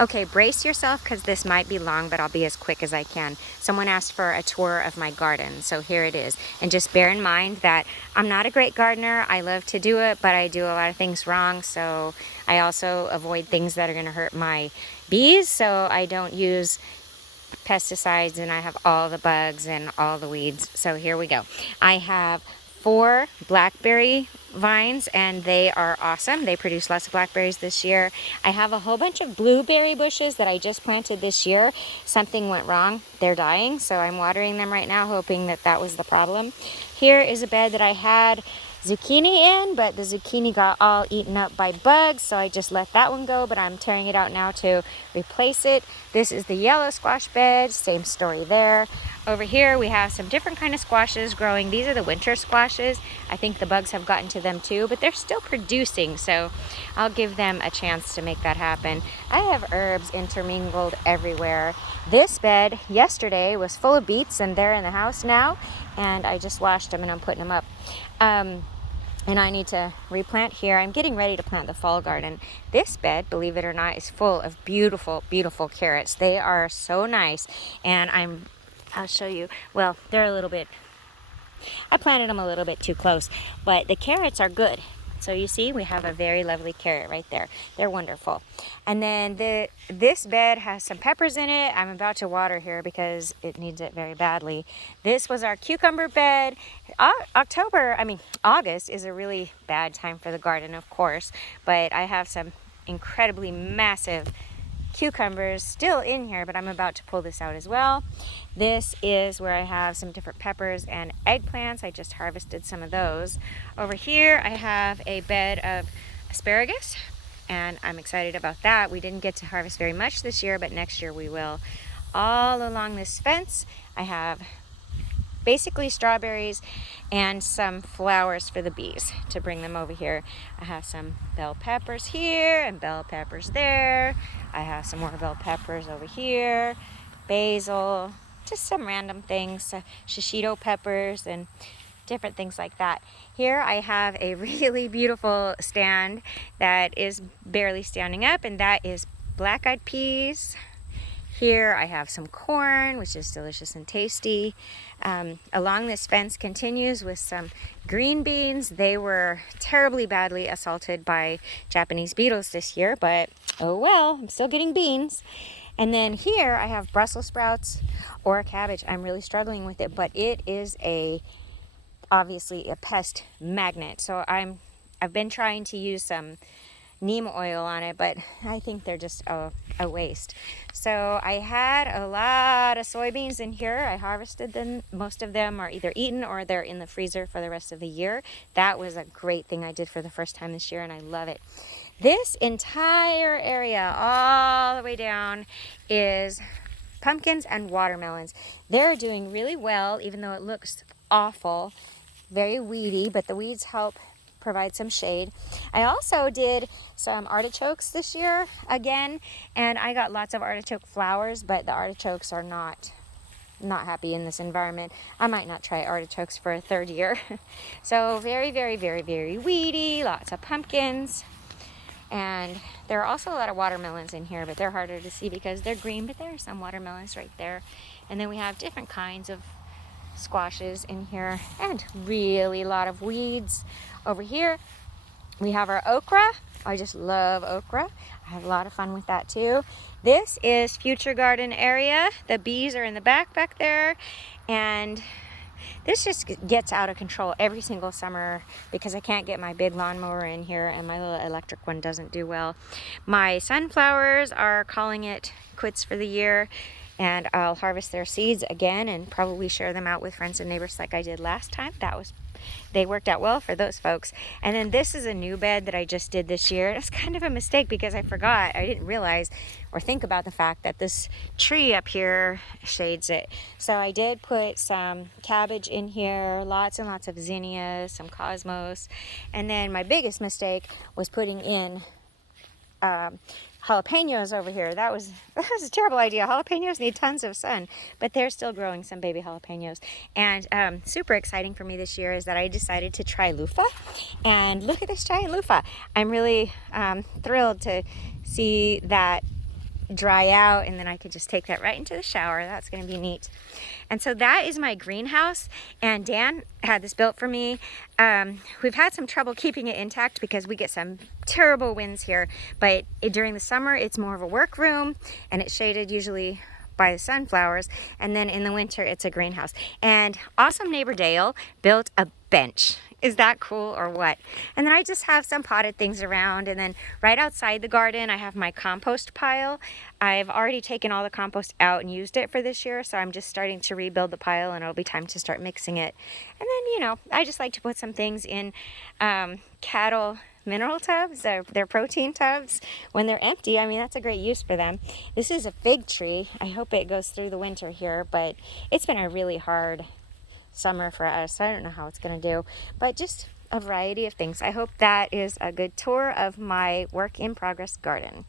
Okay, brace yourself because this might be long, but I'll be as quick as I can. Someone asked for a tour of my garden, so here it is. And just bear in mind that I'm not a great gardener. I love to do it, but I do a lot of things wrong. So I also avoid things that are going to hurt my bees. So I don't use pesticides, and I have all the bugs and all the weeds. So here we go. I have 4 blackberry vines, and they are awesome. They produce lots of blackberries this year. I have a whole bunch of blueberry bushes that I just planted this year. Something went wrong. They're dying, so I'm watering them right now, hoping that that was the problem. Here is a bed that I had zucchini in, but the zucchini got all eaten up by bugs, so I just let that one go, but I'm tearing it out now to replace it. This is the yellow squash bed, same story there. Over here we have some different kind of squashes growing. These are the winter squashes. I think the bugs have gotten to them too, but they're still producing, so I'll give them a chance to make that happen. I have herbs intermingled everywhere. This bed yesterday was full of beets, and they're in the house now, and I just washed them and I'm putting them up. And I need to replant here. I'm getting ready to plant the fall garden. This bed, believe it or not, is full of beautiful, beautiful carrots. They are so nice, and I'll show you. Well, they're a little bit, I planted them a little bit too close, but the carrots are good. So you see, we have a very lovely carrot right there. They're wonderful. And then this bed has some peppers in it. I'm about to water here because it needs it very badly. This was our cucumber bed. August is a really bad time for the garden, of course, but I have some incredibly massive cucumbers still in here, but I'm about to pull this out as well. This is where I have some different peppers and eggplants. I just harvested some of those. Over here I have a bed of asparagus, and I'm excited about that. We didn't get to harvest very much this year, but next year we will. All along this fence I have basically strawberries and some flowers for the bees to bring them over here. I have some bell peppers here and bell peppers there. I have some more bell peppers over here, basil, just some random things, shishito peppers and different things like that. Here I have a really beautiful stand that is barely standing up, and that is black-eyed peas. Here I have some corn, which is delicious and tasty. Along this fence continues with some green beans. They were terribly badly assaulted by Japanese beetles this year, but oh well, I'm still getting beans. And then here I have Brussels sprouts or cabbage. I'm really struggling with it, but it is obviously a pest magnet. So I've been trying to use some neem oil on it, but I think they're just a waste. So I had a lot of soybeans in here. I harvested them. Most of them are either eaten or they're in the freezer for the rest of the year. That was a great thing I did for the first time this year, and I love it. This entire area all the way down is pumpkins and watermelons. They're doing really well, even though it looks awful, very weedy, but the weeds help provide some shade. I also did some artichokes this year again, and I got lots of artichoke flowers, but the artichokes are not happy in this environment. I might not try artichokes for a third year. So very, very, very, very weedy, lots of pumpkins. And there are also a lot of watermelons in here, but they're harder to see because they're green, but there are some watermelons right there. And then we have different kinds of squashes in here, and really a lot of weeds. Over here we have our okra. I just love okra. I have a lot of fun with that too. This is future garden area. The bees are in the back there, and this just gets out of control every single summer because I can't get my big lawnmower in here, and my little electric one doesn't do well. My sunflowers are calling it quits for the year, and I'll harvest their seeds again and probably share them out with friends and neighbors like I did last time. They worked out well for those folks. And then this is a new bed that I just did this year. It's kind of a mistake because I forgot. I didn't realize or think about the fact that this tree up here shades it. So I did put some cabbage in here, lots and lots of zinnias, some cosmos. And then my biggest mistake was putting in jalapenos over here. That was a terrible idea. Jalapenos need tons of sun, but they're still growing some baby jalapenos. And super exciting for me this year is that I decided to try loofah, and look at this giant loofah. I'm really thrilled to see that dry out, and then I could just take that right into the shower. That's going to be neat. And so that is my greenhouse, and Dan had this built for me. We've had some trouble keeping it intact because we get some terrible winds here, but during the summer it's more of a work room, and it's shaded usually by the sunflowers, and then in the winter it's a greenhouse. And awesome neighbor Dale built a bench. Is that cool or what? And then I just have some potted things around, and then right outside the garden I have my compost pile. I've already taken all the compost out and used it for this year, so I'm just starting to rebuild the pile, and it'll be time to start mixing it. And then, you know, I just like to put some things in cattle mineral tubs, or their protein tubs, when they're empty. I mean, that's a great use for them. This is a fig tree. I hope it goes through the winter here, but it's been a really hard summer for us. I don't know how it's going to do, but just a variety of things. I hope that is a good tour of my work in progress garden.